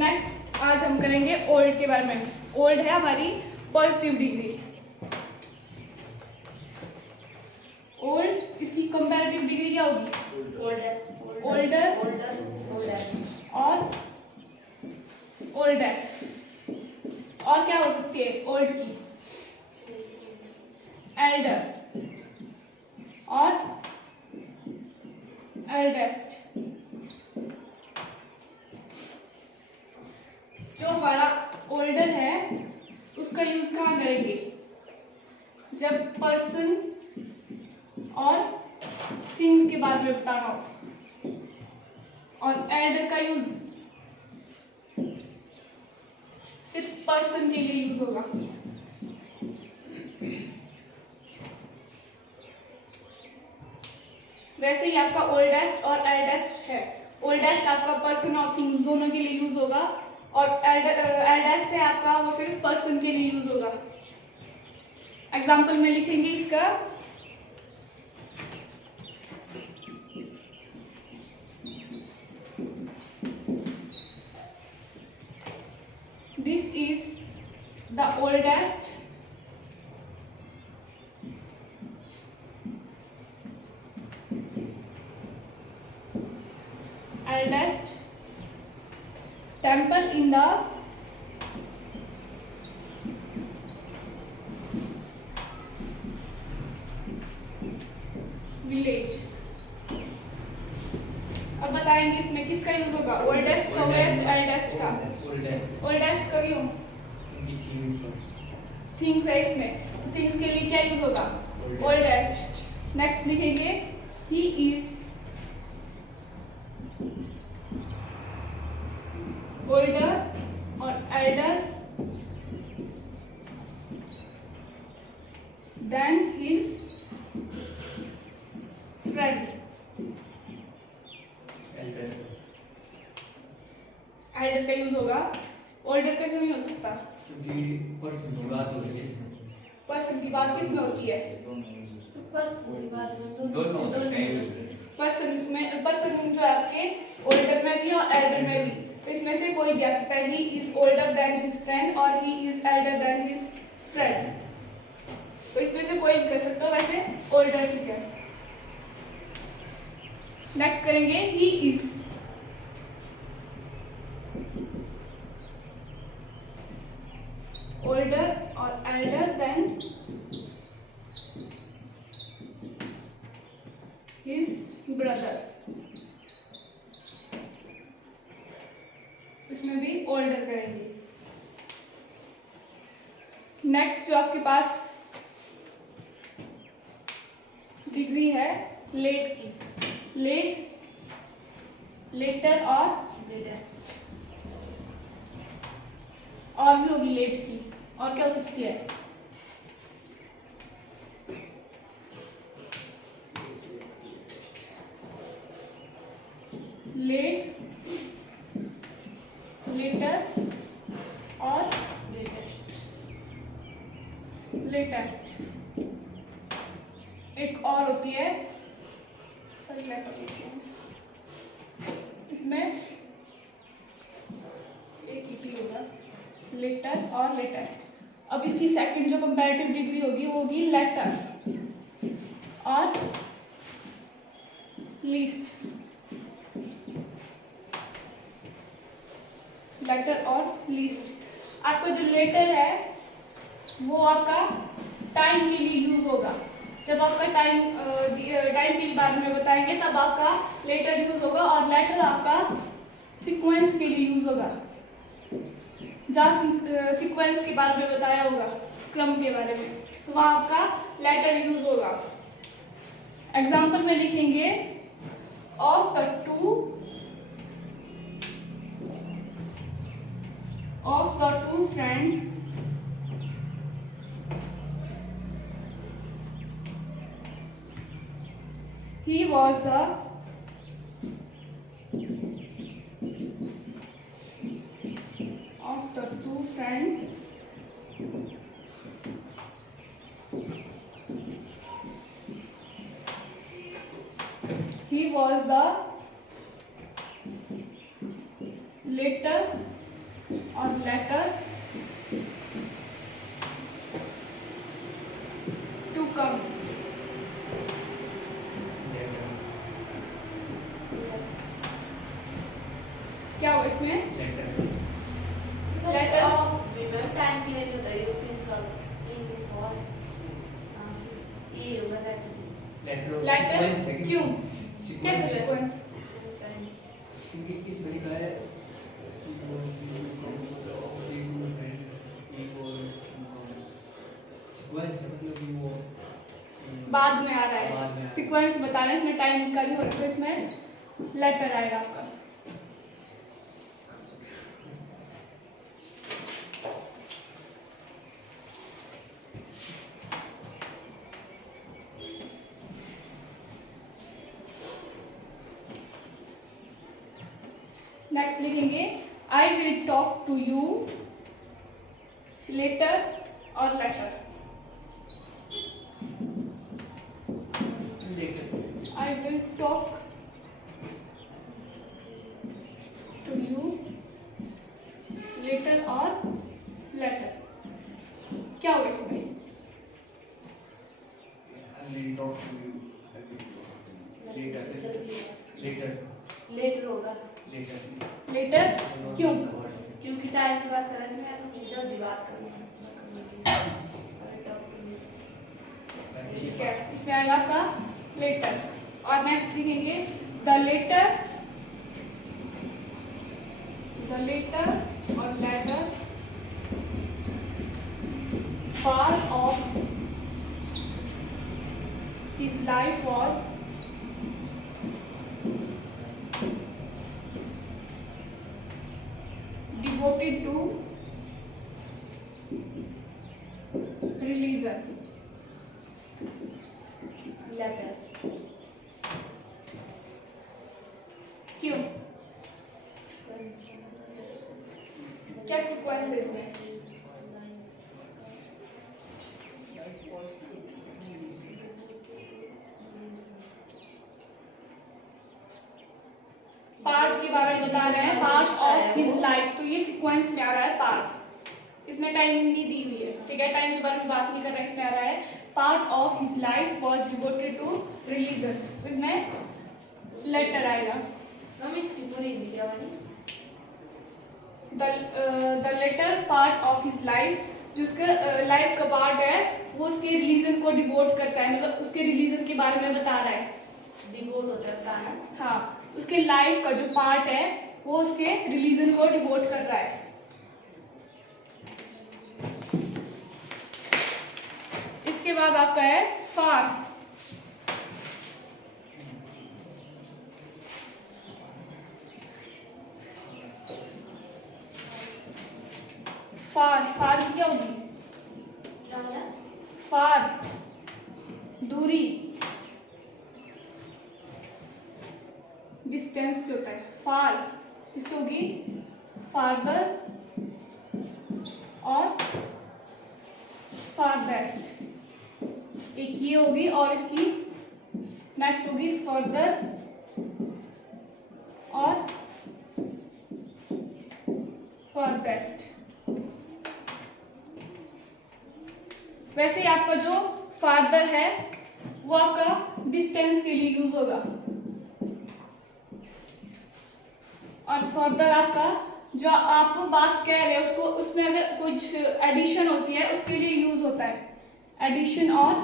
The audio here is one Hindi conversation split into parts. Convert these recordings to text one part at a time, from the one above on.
नेक्स्ट आज हम करेंगे ओल्ड के बारे में। ओल्ड है हमारी पॉजिटिव डिग्री। ओल्ड इसकी कंपैरेटिव डिग्री क्या होगी? ओल्डर और ओल्डेस्ट। और क्या हो सकती है ओल्ड की? एल्डर और एल्डेस्ट। जो हमारा ओल्डर है उसका यूज कहाँ करेंगे? जब पर्सन और थिंग्स के बारे में बताना हो। और एल्डर का यूज सिर्फ पर्सन के लिए यूज होगा। वैसे ही आपका ओल्डेस्ट और एल्डेस्ट है। ओल्डेस्ट आपका पर्सन और थिंग्स दोनों के लिए यूज होगा और एल्डेस्ट है आपका वो सिर्फ पर्सन के लिए यूज होगा। एग्जाम्पल में लिखेंगे इसका। This is the oldest eldest temple in the village। अब बताएंगे इसमें किसका यूज होगा? ओल्डेस्ट का या एल्डेस्ट का? ओल्डेस्ट का क्यों? थिंग्स है इसमें, थिंग्स के लिए क्या यूज होगा? ओल्डेस्ट। नेक्स्ट लिखेंगे ही इज older और elder than his friend। elder का यूज होगा, older का क्यों नहीं हो सकता? क्योंकि पर्सन की बात हो रही है इसमें। पर्सन की बात किस में होती है? पर्सन की बात में दोनों हो सकते हैं। पर्सन जो है आपके older में भी और elder में भी, तो इसमें से कोई भी आ सकता है। He is older than his friend और he is elder than his friend, तो इसमें से कोई भी कर सकते हो। वैसे ओल्डर ठीक है। नेक्स्ट करेंगे ही इज ओल्डर और एल्डर देन हिज ब्रदर, इसमें भी ओल्डर करेंगे। नेक्स्ट जो आपके पास डिग्री है लेट की। लेट, लेटर और लेटेस्ट। और भी होगी लेट की, और क्या हो सकती है? लेट, लेटर और लेटेस्ट। एक और होती है, इसमें एक ही होगा लेटर और लेटेस्ट। अब इसकी सेकंड जो कंपैरेटिव डिग्री होगी वो होगी लेटर और लीस्ट। लेटर और लीस्ट। आपका जो लेटर है वो आपका टाइम के लिए यूज होगा। जब आपका टाइम के बारे में बताएंगे तब आपका लेटर यूज होगा, और लेटर आपका सीक्वेंस के लिए यूज होगा। जहाँ सीक्वेंस के बारे में बताया होगा, क्रम के बारे में, तो वहाँ आपका लेटर यूज होगा। एग्जाम्पल में लिखेंगे of the two friends he was the of the two friends he was the later और लेटर टू कम। क्या होगा इसमें? लेटर ऑफ विमेन टाइम के लिए नहीं होता ये सिंस और इन फॉर ये होगा लेटर क्यों? कैसे सीक्वेंस? क्योंकि इसमें लिखा है सीक्वेंस मतलब कि वो बाद में आ रहा बाद में है, आ सीक्वेंस बता रहे हैं, इसमें टाइम निकाली हो रहा है तो इसमें लेटर आएगा आपका। नेक्स्ट लिखेंगे I will talk to you later और latter. I will talk to you later और letter। क्या होगा इसमें? लेटर होगा लेटर क्यों? क्योंकि टाइम की बात कर रहे थे मैं तो मुझे जल्दी बात करनी है। ठीक है, इसमें आएगा आपका लेटर। और नेक्स्ट लिखेंगे द लेटर और latter part of his life was devoted to religion। Latter क्यों? क्या सीक्वेंस है इसमें? पार्ट के बारे में बता रहे हैं, पार्ट ऑफ हिज लाइफ, तो ये सीक्वेंस में आ रहा है पार्ट। इसमें टाइमिंग नहीं दी हुई है, ठीक है, टाइम के बारे में बात नहीं कर रहा है। इसमें आ रहा है part of his life was devoted to religion, इसमें लेटर आएगा। हम इसकी पूरी वीडियो वाली the latter part of his life, जो उसके लाइफ का पार्ट है वो उसके रिलीजन को डिवोट करता है, मतलब उसके रिलीजन के बारे में बता रहा है। डिवोट होता है ना। हाँ, उसके लाइफ का जो पार्ट है वो उसके रिलीजन को डिवोट कर रहा है। इसके बाद आपका है फार। फार की क्या होगी? क्या होगा? फार दूरी, डिस्टेंस जो होता है फार, इसकी होगी फादर और फारदेस्ट, एक ये होगी और इसकी नेक्स्ट होगी फर्दर और फर्देस्ट। वैसे आपका जो फादर है वो आपका डिस्टेंस के लिए यूज होगा और फर्दर आपका जो आप बात कह रहे हैं उसको, उसमें अगर कुछ एडिशन होती है उसके लिए यूज होता है, एडिशन और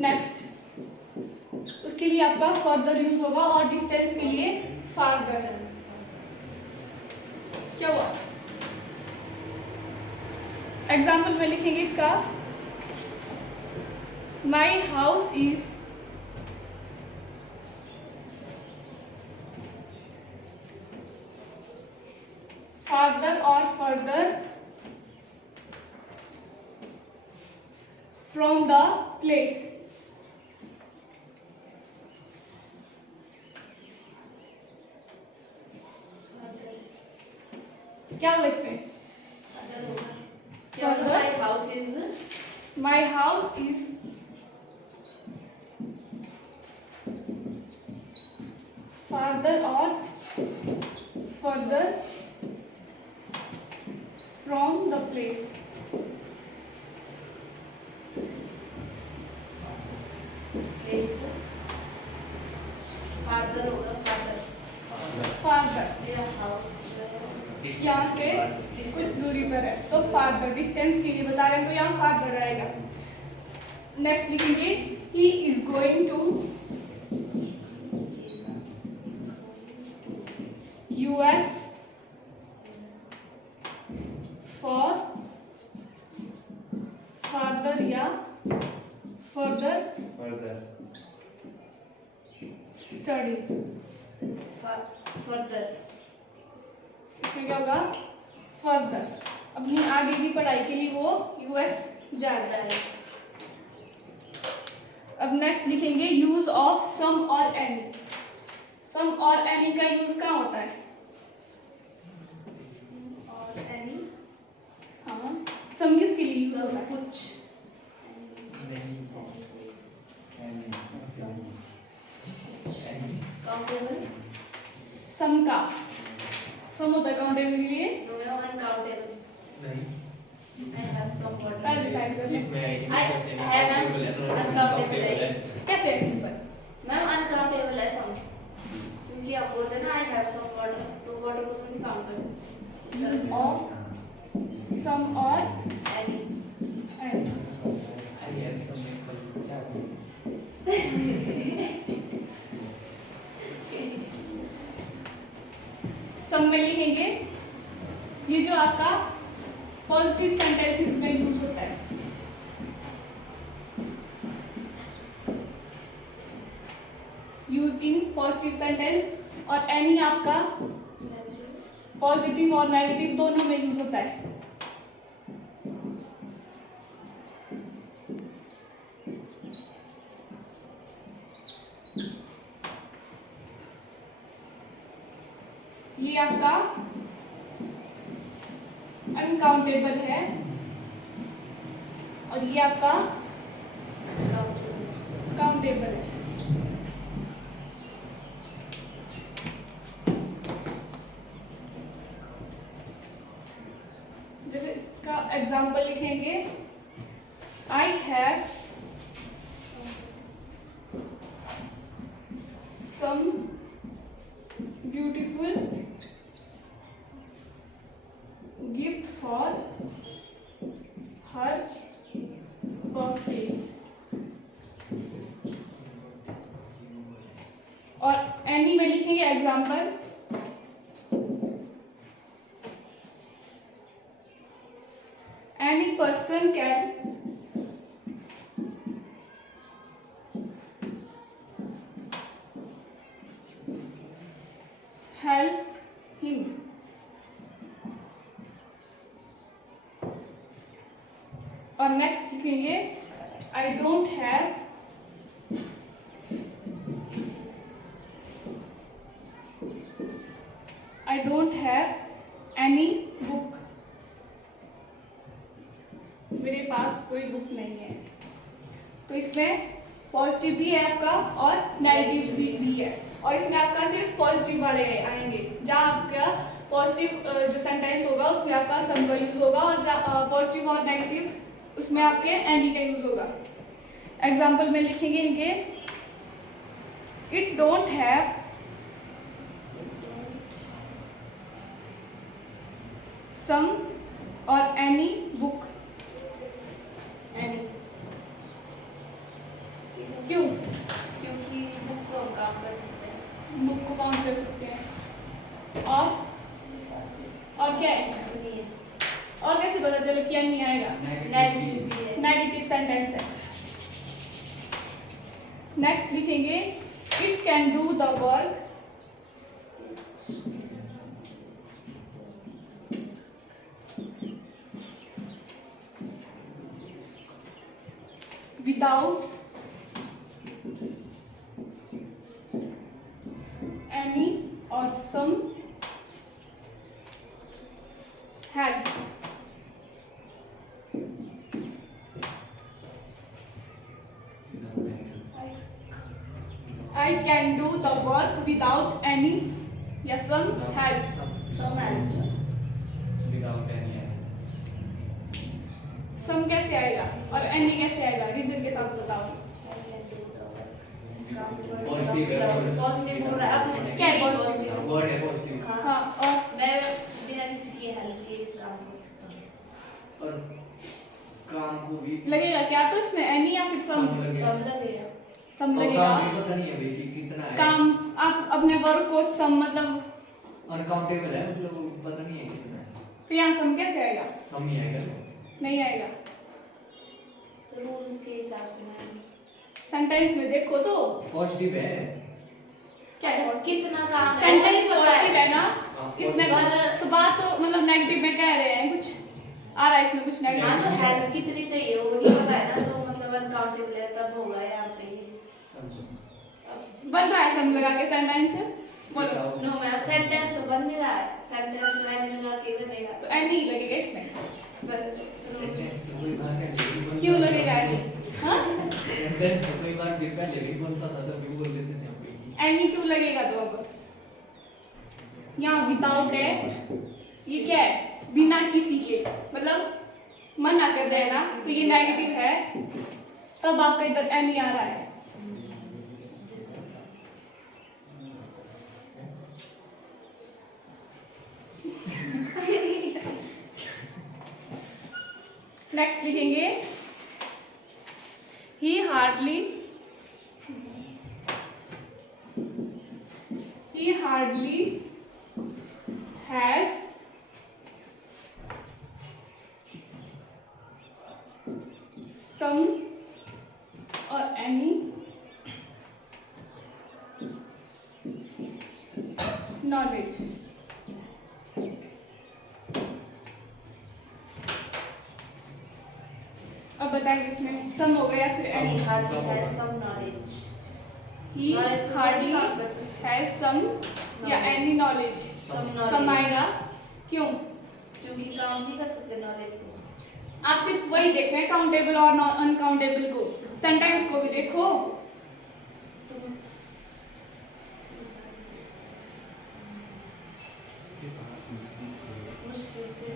नेक्स्ट, उसके लिए आपका फर्दर यूज होगा और डिस्टेंस के लिए फारदर। क्या हुआ? एग्जाम्पल में लिखेंगे इसका माई हाउस इज फारदर और फर्दर फ्रॉम द प्लेस। क्या होगा इसमें? क्या होगा? My house is my house is father और further from the place. Place father होगा फादर Farther, या हाउस यहाँ से कुछ दूरी पर है तो फादर डिस्टेंस के लिए बता रहे हैं तो यहाँ फादर रहेगा. नेक्स्ट लिखेंगे he is going to US for father या फर्दर स्टडीज. फर्दर इसमें क्या होगा फर्दर अपनी आगे की पढ़ाई के लिए वो यूएस जा रहा है. अब नेक्स्ट लिखेंगे यूज ऑफ सम और एनी. सम और एनी का यूज कहाँ होता है? और एनी हाँ सम किसके लिए यूज होता है? कुछ काउंटेबल सम का सम होता है काउंटेबल के लिए. नो मैं uncountable I have some word पहले डिसाइड कर लो कैसे है सिंपल. मैम अनकाउंटेबल है सम क्योंकि आप बोलते हैं ना आई हैव सम वाटर तो वाटर को नहीं काउंट कर सकते. यूज ऑफ सम और एनी एनी. सम में लिखेंगे ये जो आपका पॉजिटिव सेंटेंसेस में यूज होता है. यूज इन पॉजिटिव सेंटेंस और एनी आपका पॉजिटिव और नेगेटिव दोनों में यूज होता है. ये आपका अनकाउंटेबल है और ये आपका काउंटेबल है. जैसे इसका एग्जांपल लिखेंगे I have some beautiful gift for her birthday. और एनी में लिखेंगे example any person can help him. और नेक्स्ट लिखेंगे I don't have any book. मेरे पास कोई बुक नहीं है. तो इसमें पॉजिटिव भी है आपका और नेगेटिव भी है और इसमें आपका सिर्फ पॉजिटिव वाले आएंगे. जहाँ आपका पॉजिटिव जो सेंटेंस होगा उसमें आपका सम का यूज होगा और पॉजिटिव और नेगेटिव उसमें आपके एनी का यूज होगा. एग्जाम्पल में लिखेंगे इनके इट डोंट हैव सम और एनी बुक. एनी क्यों? क्योंकि बुक को हम काउंट कर सकते हैं. बुक को काउंट कर सकते हैं. और क्या है इसमें? नहीं है और कैसे पता चले क्या नहीं आएगा? नेगेटिव भी है. नेगेटिव सेंटेंस है. नेक्स्ट लिखेंगे it can do the work without any और some help. I can do the work without any या some help? Some help. Without any some कैसे आएगा और एनी कैसे आएगा? रीजन के साथ बताओ। पॉजिटिव है, पॉजिटिव हो रहा है आपने क्या है ये positive? वर्ड है पॉजिटिव। हाँ हाँ, और मैं बिना किसी की हेल्प के इस काम को कर सकता हूँ। और काम को भी लगेगा क्या तो इसमें एनी या फिर सम? सम लगेगा। सब लगेगा। सम और लगेगा। काम भी पता नहीं है भाई कि कितना है। काम आप अपने वर्क को सम मतलब अनकाउंटेबल है, मतलब पता नहीं है कितना है। तो यहाँ सम कैसे आएगा? सम ही आएगा। नहीं आएगा। तो रूल के हिसाब से मैं सेंटेंस में देखो तो पॉजिटिव है। क्या कितना काम है सेंटेंस वो पॉजिटिव है ना, हाँ, इसमें positive। तो बात तो मतलब नेगेटिव में कह रहे हैं, कुछ आ रहा है इसमें कुछ हाँ नेगेटिव। तो हेल्प कितनी चाहिए वो नहीं पता है ना, तो मतलब अनकाउंटेबल है तब होगा यहाँ पे ये। अब बन रहा है सम लगा के सेंटेंस? बोलो। नो मैम सेंटेंस तो बन नहीं रहा है, सेंटेंस तो मैंने लगा के बनेगा तो एनी लगेगा इसमें। सेंटेंस तो कोई बात है नहीं। क्यों लगेगा एनी? हाँ, सेंटेंस तो कोई बात दिन पहले भी बनता था तो भी बोल देते थे हम कोई। एनी क्यों लगेगा तो अब? यहाँ विदाउट है, ये क्या है? बिना किसी के, मतलब मना कर रहे हैं ना, तो ये नेगेटिव है, तब आपका इधर एनी आ रहा है। नेक्स्ट लिखेंगे he hardly has some or any knowledge। अब बताएं इसमें सम हो गया फिर any any। hardly has some knowledge। he Knowledge को hardly काम करते हैं। has some या Knowledge। any knowledge। Some सम knowledge। आएगा क्यों? क्योंकि काउंट नहीं कर सकते नॉलेज को। आप सिर्फ वही देख रहे हैं काउंटेबल और अनकाउंटेबल को, सेंटेंस को भी देखो। तुम मुश्किल से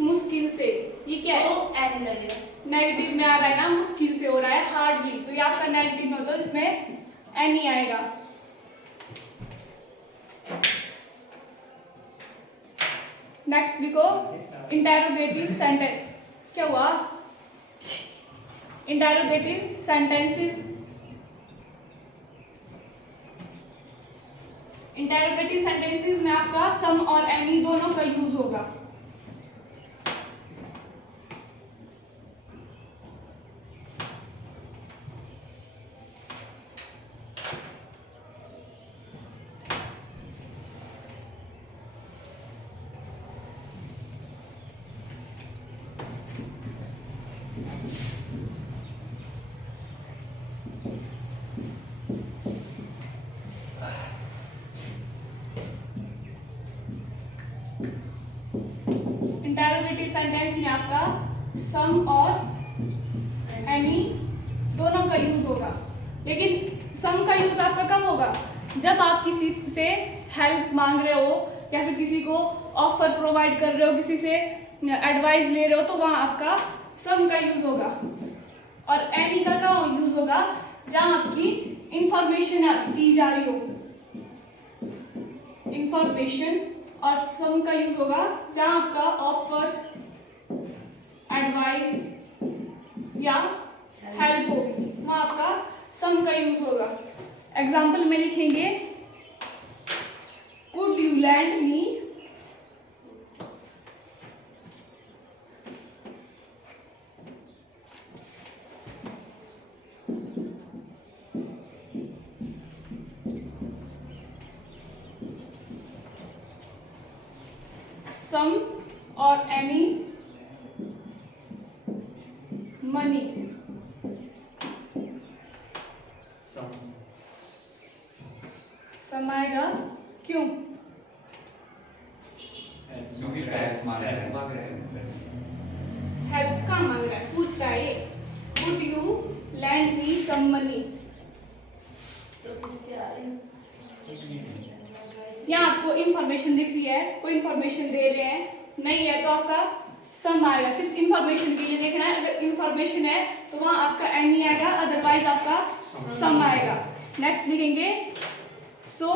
मुश्किल से, ये क्या है? तो एनी लगेगा। नेगेटिव में आ रहा है ना, मुश्किल से हो रहा है हार्डली, तो ये आपका नेगेटिव में हो तो इसमें एनी आएगा। नेक्स्ट लिखो इंटेरोगेटिव सेंटेंस। क्या हुआ? Interrogative sentences. इंटेरोगेटिव सेंटेंसेस में आपका सम और एनी दोनों का यूज होगा। इंटेरोगेटिव सेंटेंस में आपका सम और एनी दोनों का यूज होगा, लेकिन सम का यूज आपका कब होगा? जब आप किसी से हेल्प मांग रहे हो या फिर किसी को ऑफर प्रोवाइड कर रहे हो, किसी से एडवाइस ले रहे हो, तो वहाँ आपका सम का यूज होगा। और एनी का क्या यूज होगा? जहाँ आपकी इंफॉर्मेशन दी जा रही हो, इंफॉर्मेशन। और सम का यूज होगा जहाँ आपका ऑफर, एडवाइस या हेल्प होगी, वहाँ आपका सम का यूज होगा। एग्जाम्पल में लिखेंगे could you lend me some or any money। सम आएगा क्यों? क्योंकि टैग मांग रहा है। हेल्प का मांग रहा है, पूछ रहा है would you lend me some money. तो फिर क्या यहाँ आपको इंफॉर्मेशन दिख रही है, कोई इंफॉर्मेशन दे रहे हैं, नहीं है तो आपका सम आएगा। सिर्फ इंफॉर्मेशन के लिए देखना है, अगर इंफॉर्मेशन है तो वहाँ आपका एनी आएगा, अदरवाइज आपका सम आएगा। नेक्स्ट लिखेंगे सो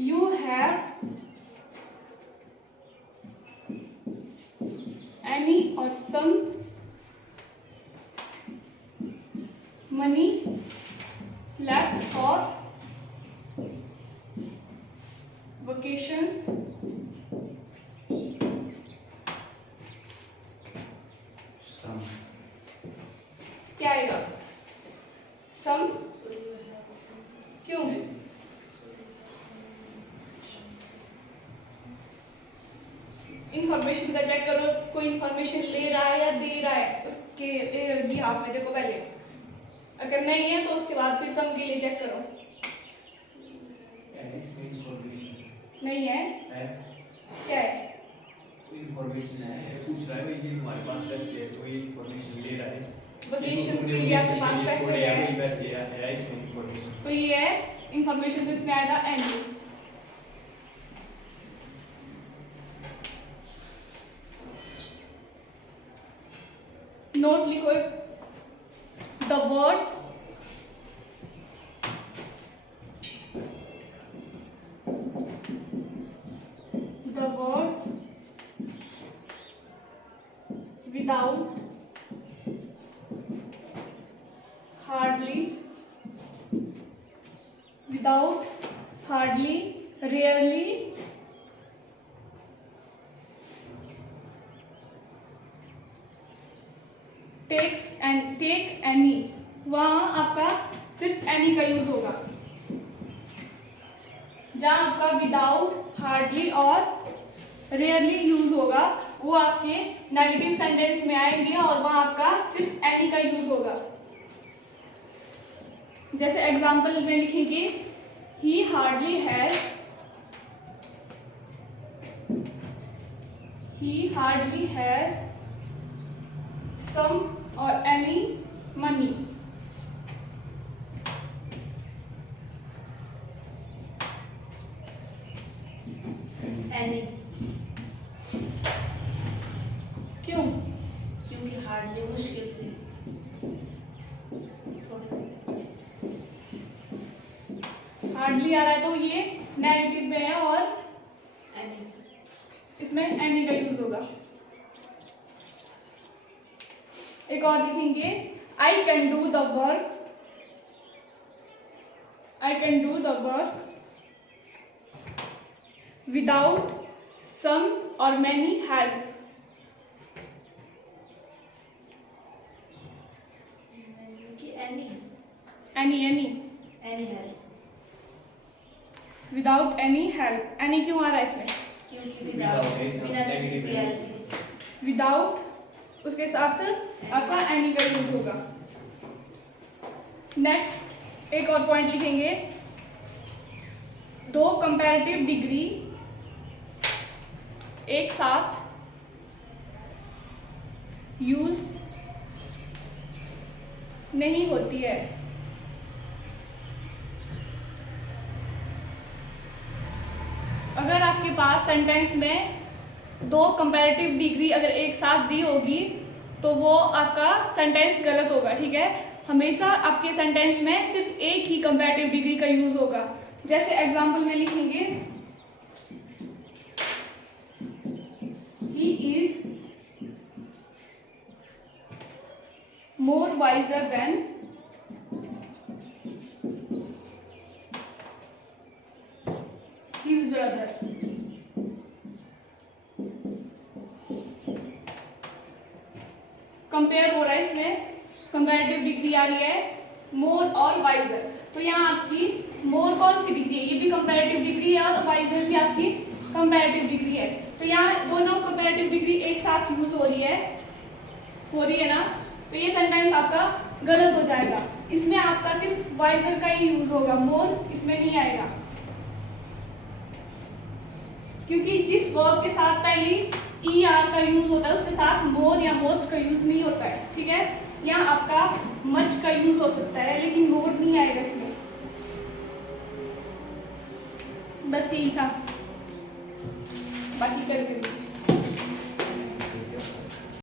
you have any or some money left for vacations क्या आएगा? सम क्यों? इंफॉर्मेशन का चेक करो, कोई इंफॉर्मेशन ले रहा है या दे रहा है उसके बिहाफ में देखो पहले, अगर नहीं है तो उसके बाद फिर सम के लिए चेक करो। नहीं है क्या है? इंफॉर्मेशन है, पूछ रहा है भाई ये तुम्हारे पास पैसे है, तो ये इंफॉर्मेशन ले रहा है। वेकेशन के लिए आपके पास पैसे है, पैसे है इसमें इंफॉर्मेशन। तो ये है इंफॉर्मेशन, तो इसमें आएगा एनी। नोट लिखो the words without hardly rarely take any, वहाँ आपका सिर्फ any का यूज होगा। जहाँ आपका विदाउट, हार्डली और रेयरली यूज होगा वो आपके नेगेटिव सेंटेंस में आएंगे और वहाँ आपका सिर्फ any का यूज होगा। जैसे एग्जाम्पल में लिखेंगे he hardly has some or any money। Any, क्यों? क्योंकि हार्डली मुश्किल से थोड़ी सी हार्डली आ रहा है तो ये नेगेटिव में है और एनी, इसमें एनी का यूज होगा। एक और लिखेंगे I can do the work without some और मैनी हेल्प। क्योंकि एनी है, विदाउट एनी हेल्प। एनी क्यों आ रहा है इसमें? क्योंकि विदाउट बिना किसी की हेल्प के। विदाउट उसके साथ आपका एनी का यूज होगा। नेक्स्ट एक और पॉइंट लिखेंगे दो कंपैरेटिव डिग्री एक साथ यूज नहीं होती है। अगर आपके पास सेंटेंस में दो कंपैरेटिव डिग्री अगर एक साथ दी होगी तो वो आपका सेंटेंस गलत होगा, ठीक है। हमेशा आपके सेंटेंस में सिर्फ एक ही कंपैरेटिव डिग्री का यूज होगा। जैसे एग्जांपल में लिखेंगे he is more visor then his brother. Compare हो रहा है, इसमें कंपैरेटिव डिग्री आ रही है मोर और वाइजर। तो यहाँ आपकी मोर कौन सी डिग्री है? ये भी कंपैरेटिव डिग्री है और वाइजर भी आपकी कंपैरेटिव डिग्री है। तो यहाँ दोनों कंपैरेटिव डिग्री एक साथ यूज हो रही है ना, तो ये सेंटेंस आपका गलत हो जाएगा। इसमें आपका सिर्फ वाइजर का ही यूज होगा, मोर इसमें नहीं आएगा, क्योंकि जिस वर्ब के साथ पहले ER का यूज होता है उसके साथ मोर या मोस्ट का यूज नहीं होता है, ठीक है। यहाँ आपका मच का यूज हो सकता है, लेकिन मोर नहीं आएगा इसमें। बस यही था, बाकी कर दीजिए।